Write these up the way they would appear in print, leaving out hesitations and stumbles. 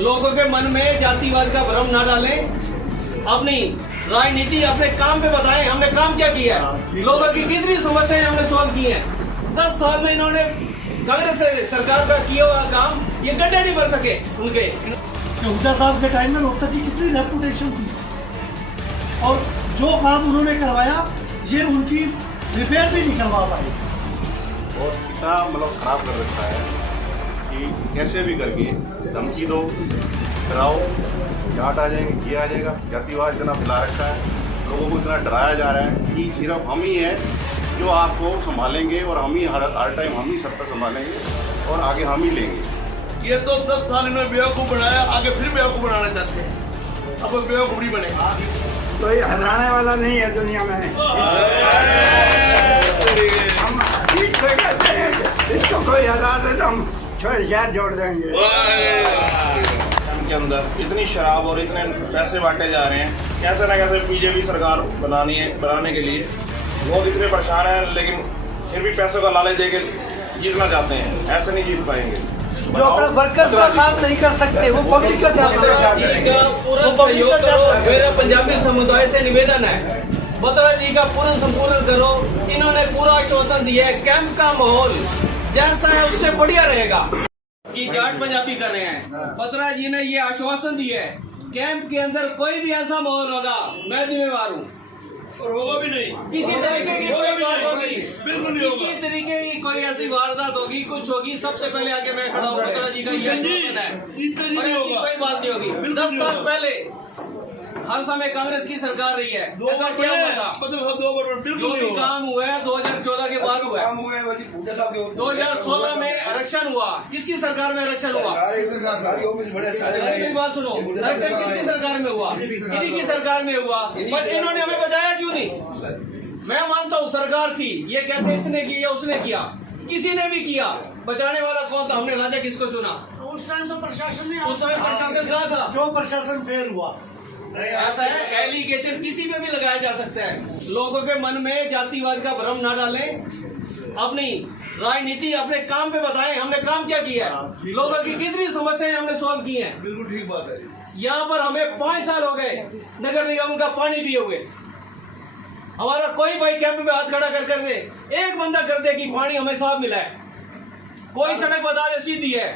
लोगों के मन में जातिवाद का भ्रम ना डालें, अपनी राजनीति अपने काम पे बताएं। हमने काम क्या किया है, लोगों की कितनी समस्याएं हमने सॉल्व की हैं। 10 साल में इन्होंने कांग्रेस सरकार का किया हुआ काम ये गड्ढे नहीं भर सके उनके। हुड्डा साहब के टाइम में रोहतक की कितनी रेपुटेशन थी और जो काम उन्होंने करवाया ये उनकी रिपेयर भी नहीं करवा पाए। और कितना मतलब खराब कर रखा है कि कैसे भी करके धमकी दो, डराओ, जाट आ जाएंगे, किया आ जाएगा। जातिवाद इतना फैला रखा है, लोगों को इतना डराया जा रहा है कि सिर्फ हम ही हैं जो आपको संभालेंगे और हम ही हर टाइम हम ही सत्ता संभालेंगे और आगे हम ही लेंगे। ये तो 10 साल इन्होंने बेवकूफ़ बनाया, आगे फिर बेवकूफ़ बनाना चाहते हैं। अब बेवकूफ़ नहीं बनेगा, कोई हराने वाला नहीं है दुनिया में। हम जीत पे कहते हैं, इसको कोई हरा दे तो हम शहर जोड़ देंगे। के अंदर इतनी शराब और इतने पैसे बांटे जा रहे हैं, कैसे ना कैसे बीजेपी सरकार बनाने के लिए लोग इतने परेशान हैं, लेकिन फिर भी पैसों का लालच देके जीतना चाहते हैं। ऐसे नहीं जीत पाएंगे। जो अपने वर्कर्स का काम नहीं कर सकते वो पब्लिक का क्या करेगा? पूरा सहयोग करो। मेरा पंजाबी समुदाय से निवेदन है, बत्रा जी का पूर्ण संपूर्ण करो। इन्होंने पूरा आश्वासन दिया है, कैंप का माहौल जैसा है उससे बढ़िया रहेगा कि जाट पंजाबी कर रहे हैं। बत्रा जी ने ये आश्वासन दिया है, कैंप के अंदर कोई भी ऐसा माहौल होगा मैं जिम्मेवार हूँ और होगा भी नहीं। किसी तरीके की कोई बात होगी, बिल्कुल नहीं होगा। किसी तरीके की कोई ऐसी वारदात होगी, कुछ होगी, सबसे पहले आके मैं खड़ा हूँ। बत्रा जी का ये आश्वासन है और ऐसी कोई बात नहीं होगी। 10 साल पहले हर समय कांग्रेस की सरकार रही है, ऐसा क्या हुआ था? जो भी काम हुआ है 2014 के बाद हुआ है। 2016 में आरक्षण हुआ, किसकी सरकार में आरक्षण हुआ? मेरी बात सुनो, आरक्षण किसकी सरकार में हुआ? इन्हीं की सरकार में हुआ। पर इन्होंने हमें बचाया क्यों नहीं? मैं मानता हूँ सरकार थी, ये कहते इसने किया उसने किया, किसी ने भी किया। बचाने वाला कौन था? हमने राजा किसको चुना? उस टाइम तो प्रशासन ने, उस समय प्रशासन कहाँ था? जो प्रशासन फेल हुआ। ऐसा है, एलिगेशन किसी पे भी लगाया जा सकता है। लोगों के मन में जातिवाद का भ्रम ना डालें, अपनी राजनीति अपने काम पे बताएं। हमने काम क्या किया है, लोगों की कितनी समस्याएं हमने सॉल्व की हैं। बिल्कुल ठीक बात है। यहाँ पर हमें 5 साल हो गए नगर निगम का पानी पिए हुए। हमारा कोई भाई कैंप में हाथ खड़ा कर दे, एक बंदा कर दे कि पानी हमें साफ मिला है, कोई सड़क बता दे सीधी है।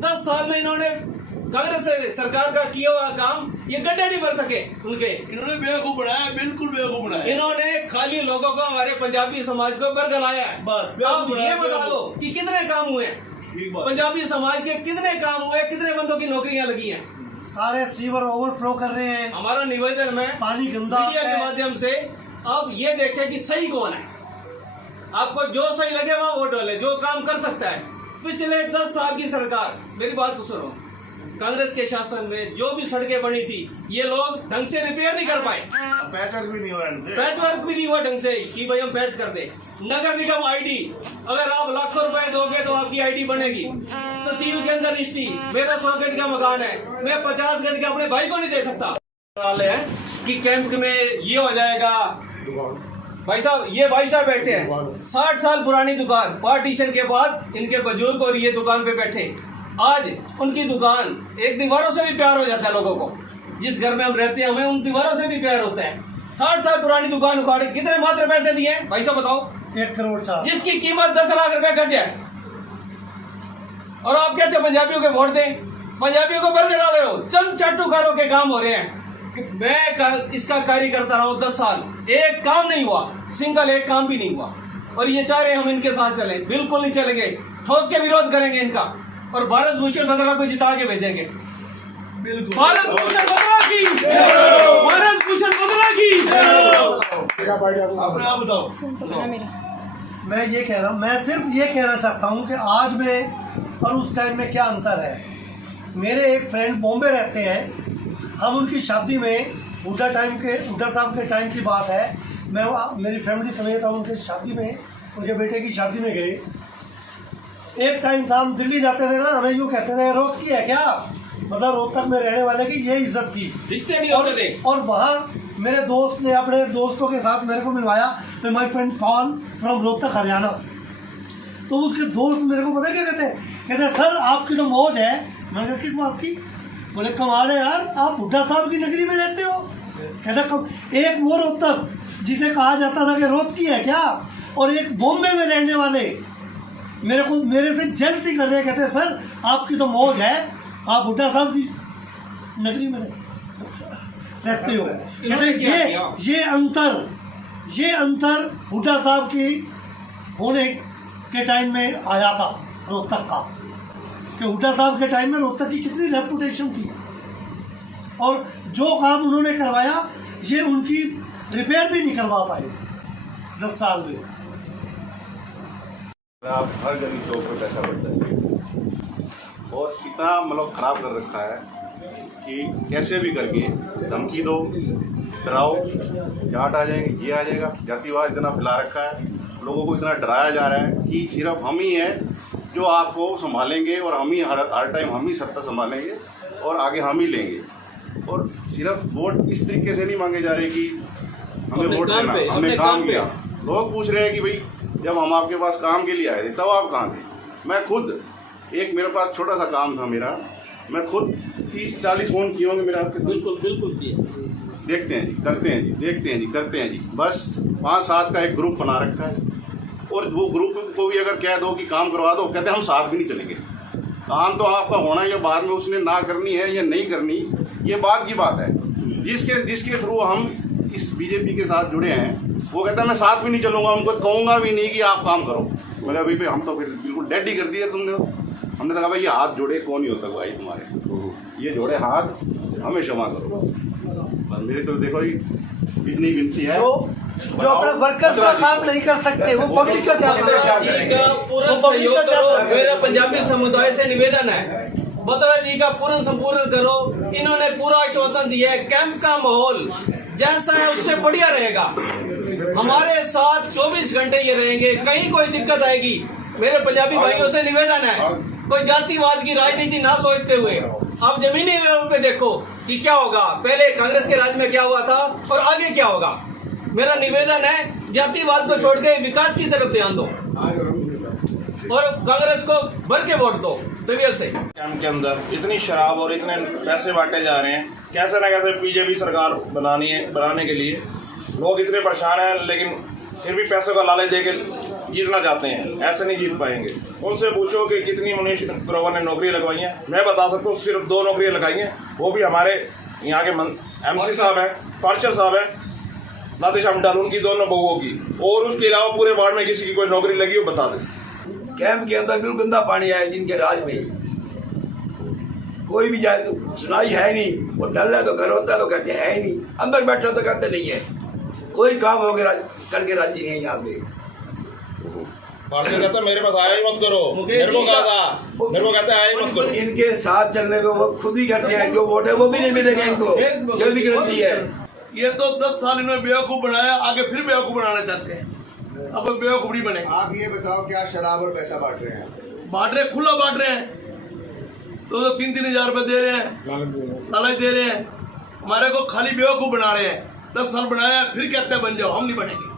10 साल में इन्होंने कांग्रेस सरकार का किया हुआ काम ये गड्ढे नहीं भर सके उनके। इन्होंने बेवकूफ़ बनाया, बिल्कुल बेवकूफ़ बनाया। इन्होंने खाली लोगों को, हमारे पंजाबी समाज को बरगलाया है। बस अब ये बता दो कि कितने काम हुए पंजाबी समाज के, कितने काम हुए, कितने बंदों की नौकरियां लगी हैं? सारे सीवर ओवरफ्लो कर रहे हैं, हमारा निवेदन है पानी गंदा मीडिया के माध्यम से अब ये देखें कि सही कौन है। आपको जो सही लगे वहां वोट डाले, जो काम कर सकता है। पिछले 10 साल की सरकार, मेरी बात को सुनो, कांग्रेस के शासन में जो भी सड़कें बनी थी ये लोग ढंग से रिपेयर नहीं कर पाए। पैचवर्क भी नहीं हुआ इनसे, पैचवर्क भी नहीं हुआ ढंग से कि भाई हम पैच कर दे। नगर निगम आईडी, अगर आप लाखों रुपए दोगे तो आपकी आईडी बनेगी। तहसील के अंदर रजिस्ट्री, मेरा 100 गज का मकान है, मैं 50 गज का अपने भाई को नहीं दे सकता। वाले हैं कि कैंप में ये हो जाएगा। भाई साहब, ये भाई साहब बैठे हैं, 60 साल पुरानी दुकान, पार्टीशन के बाद इनके बुजुर्ग और ये दुकान पे बैठे। आज उनकी दुकान, एक दीवारों से भी प्यार हो जाता है लोगों को। जिस घर में हम रहते हैं हमें उन दीवारों से भी प्यार होता है। 60 साल पुरानी दुकान उखाड़े, कितने मात्र पैसे दिए भाई साहब बताओ? 1 करोड़ 4, जिसकी कीमत 10 लाख रुपए खर्च है। और आप कहते हो पंजाबियों के वोट दें, पंजाबियों को बरगला रहे हो। चंद चाटुकारों के काम हो रहे हैं। मैं इसका कार्य करता रहा हूँ 10 साल, एक काम नहीं हुआ, सिंगल एक काम भी नहीं हुआ। और ये चाह रहे हम इनके साथ चले, बिल्कुल नहीं चलेंगे, ठोक के विरोध करेंगे इनका और भारत भूषण बत्रा को जिता के भेजेंगे। भारत भूषण बत्रा की, भारत भूषण बत्रा की। अपने आप बताओ। मैं ये कह रहा हूँ, मैं सिर्फ ये कहना चाहता हूँ कि आज में और उस टाइम में क्या अंतर है। मेरे एक फ्रेंड बॉम्बे रहते हैं, हम उनकी शादी में हुड्डा साहब के टाइम की बात है, मैं मेरी फैमिली समेत हम उनके शादी में, उनके बेटे की शादी में गए। एक टाइम था हम दिल्ली जाते थे ना, हमें यूँ कहते थे रोहतक की है क्या, मतलब रोहतक में रहने वाले की ये इज्जत थी, रिश्ते नहीं होते थे। और वहाँ मेरे दोस्त ने अपने दोस्तों के साथ मेरे को मिलवाया, तो my friend Paul from Rohtak Haryana. तो उसके दोस्त मेरे को पता क्या कहते हैं, सर आपकी तो मौज है। मैंने कहा किस बात की? बोले कमाल है यार, आप हुड्डा साहब की नगरी में रहते हो। कहता कम एक वो रोहतक जिसे कहा जाता था कि रोहतकी है क्या, और एक बॉम्बे में रहने वाले मेरे से जेलसी कर रहे हैं। कहते सर आपकी तो मौज है, आप हुड्डा साहब की नगरी में रहते हो। कहते ये अंतर हुड्डा साहब की होने के टाइम में आया था रोहतक का, कि हुड्डा साहब के टाइम में रोहतक की कितनी रेपुटेशन थी, और जो काम उन्होंने करवाया ये उनकी रिपेयर भी नहीं करवा पाए 10 साल में। आप हर गली चौक पे पैसा बढ़ता है और इतना मतलब खराब कर रखा है कि कैसे भी करके धमकी दो, डराओ, जाट आ जाएंगे, ये आ जाएगा, जातिवाद इतना फैला रखा है, लोगों को इतना डराया जा रहा है कि सिर्फ हम ही हैं जो आपको संभालेंगे और हम ही हर टाइम हम ही सत्ता संभालेंगे और आगे हम ही लेंगे। और सिर्फ वोट इस तरीके से नहीं मांगे जा रहे कि हमें वोट देना, हमने काम किया। लोग पूछ रहे हैं कि भाई जब हम आपके पास काम के लिए आए थे तब आप कहाँ थे। मैं खुद मेरे पास छोटा सा काम था मेरा, मैं खुद 30-40 फ़ोन किए होंगे मेरे आपके। बिल्कुल देखते हैं जी, करते हैं जी, देखते हैं जी, करते हैं जी, बस 5-7 का एक ग्रुप बना रखा है। और वो ग्रुप को भी अगर कह दो कि काम करवा दो, कहते हैं हम साथ भी नहीं चलेंगे। काम तो आपका होना है, या बाद में उसने ना करनी है या नहीं करनी, ये बात की बात है। जिसके थ्रू हम इस बीजेपी के साथ जुड़े हैं वो कहता है मैं साथ भी नहीं चलूँगा, उनको कहूँगा भी नहीं कि आप काम करो। मैं भाई हम तो फिर बिल्कुल डेड ही कर दिए तुमने। हमने कहा भाई ये हाथ जोड़े कौन नहीं होता भाई तुम्हारे, ये जोड़े हाथ हमें क्षमा करो। बस मेरी तो देखो जी इतनी विनती है, जो अपने वर्कर्स का काम नहीं कर सकते वो पब्लिक का क्या करेगा। पूर्ण सहयोग करो। मेरा पंजाबी समुदाय से निवेदन है, बत्रा जी का पूर्ण संपूर्ण करो। इन्होंने पूरा आश्वासन दिया है, कैंप का माहौल जैसा है उससे बढ़िया रहेगा। हमारे साथ 24 घंटे ये रहेंगे, कहीं कोई दिक्कत आएगी मेरे पंजाबी भाइयों से निवेदन है, कोई जातिवाद की राजनीति ना सोचते हुए आप जमीनी लेवल पे देखो कि क्या होगा, पहले कांग्रेस के राज में क्या हुआ था और आगे क्या होगा। मेरा निवेदन है जातिवाद को छोड़ के विकास की तरफ ध्यान दो और कांग्रेस को भर के वोट दो। तबीयत से कैंप के अंदर इतनी शराब और इतने पैसे बांटे जा रहे हैं, कैसे ना कैसे बीजेपी सरकार बनाने के लिए लोग इतने परेशान हैं, लेकिन फिर भी पैसों का लालच देके जीतना चाहते हैं। ऐसे नहीं जीत पाएंगे। उनसे पूछो कि कितनी मनीष ग्रोवर ने नौकरी लगवाई हैं, मैं बता सकता हूँ सिर्फ 2 नौकरियाँ लगाई हैं, वो भी हमारे यहाँ के MC साहब हैं, पार्षद साहब हैं, लातेशाह डाल उनकी दोनों बहुओं की, और उसके अलावा पूरे वार्ड में किसी की कोई नौकरी लगी हो बता दें। कैंप के अंदर बिल्कुल गंदा पानी आया जिनके राज में, कोई भी जाए तो सुनाई है नहीं, वो डल है तो घर होता है तो कहते है ही नहीं, अंदर बैठा तो कहते नहीं है, कोई काम हो गया करके राजी नहीं है यहाँ पे। पार्षद कहता मेरे पास आया ही मत करो, मेरे को कहा था, मेरे को कहता है आया ही मत करो। इनके साथ चलने को वो खुद ही करते हैं, जो वोट है वो भी नहीं मिलेगा इनको, ये भी गारंटी है। ये तो 10 साल इन्होंने बेवकूफ़ बनाया, आगे फिर बेवकूफ़ बनाना चाहते हैं। अब बेवकूफ़ नहीं बने। आप ये बताओ क्या शराब और पैसा बांट रहे हैं? बांट रहे, खुला बांट रहे हैं, तो 3-3 हज़ार रुपये दे रहे हैं, लालच दे रहे हैं, हमारे को खाली बेवकूफ़ बना रहे हैं। 10 साल बनाया फिर कहते हैं बन जाओ, हम नहीं बनेंगे,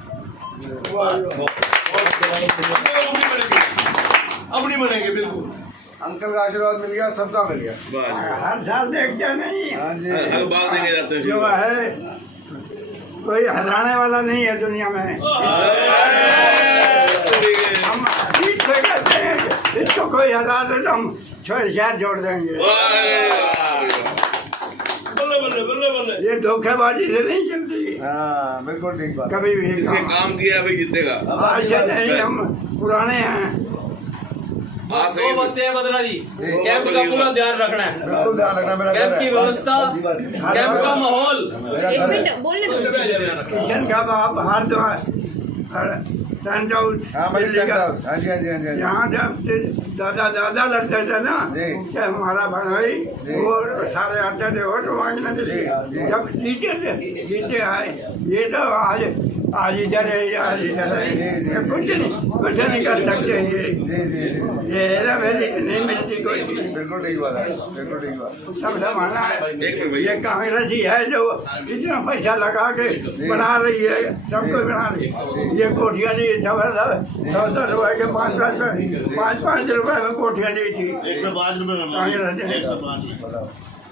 अब नहीं बनेंगे बिल्कुल। अंकल का आशीर्वाद मिल गया, सबका मिल गया। हर साल देखते नहीं, हाँ जी, जो है कोई हराने वाला नहीं है दुनिया में। हम ठीक से कहते हैं इसको कोई हरा दे तो हम शहर छोड़ देंगे। बल्ले बल्ले बल्ले बल्ले, ये धोखेबाजी से नहीं चलती। हाँ बिल्कुल ठीक बात। कभी भी काम किया भाई जीतेगा। ऐसे नहीं, हम पुराने हैं। दो बातें हैं बद्रा जी, कैंप का पूरा ध्यान रखना है, बिल्कुल ध्यान रखना। मेरा कैंप की व्यवस्था, कैंप का माहौल। एक मिनट बोलने दो। किशन का बाप हार दो टेंट हाउस। हाँ भाई टेंट हाउस, हाँ जी हाँ जी हाँ जी। यहाँ जब दादा लड़ते थे ना कि हमारा भाई वो सारे आते थे वोट मांगने के लिए, जब जीते आए ये तो आज इधर है, आज इधर है, कुछ नहीं कर सकते। ये हेरा फेरी नहीं मिलती कोई। बिल्कुल ठीक बात है, बिल्कुल ठीक बात। सब जमाना है, ये कांग्रेस ही है जो इतना पैसा लगा के बना रही है, सब कुछ बना रही है। ये कोठियाँ दी 100 रुपए के 5-5 रुपए में कोठियाँ दी थी। 105 रुपए में कांग्रेस ने। 105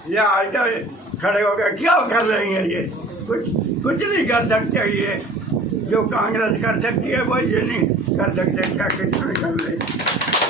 ये आज तक खड़े होकर क्या कर रही है ये कुछ नहीं कर सकते ये जो कांग्रेस कर सकती है वो ये नहीं कर सकते क्या कुछ नहीं कर रही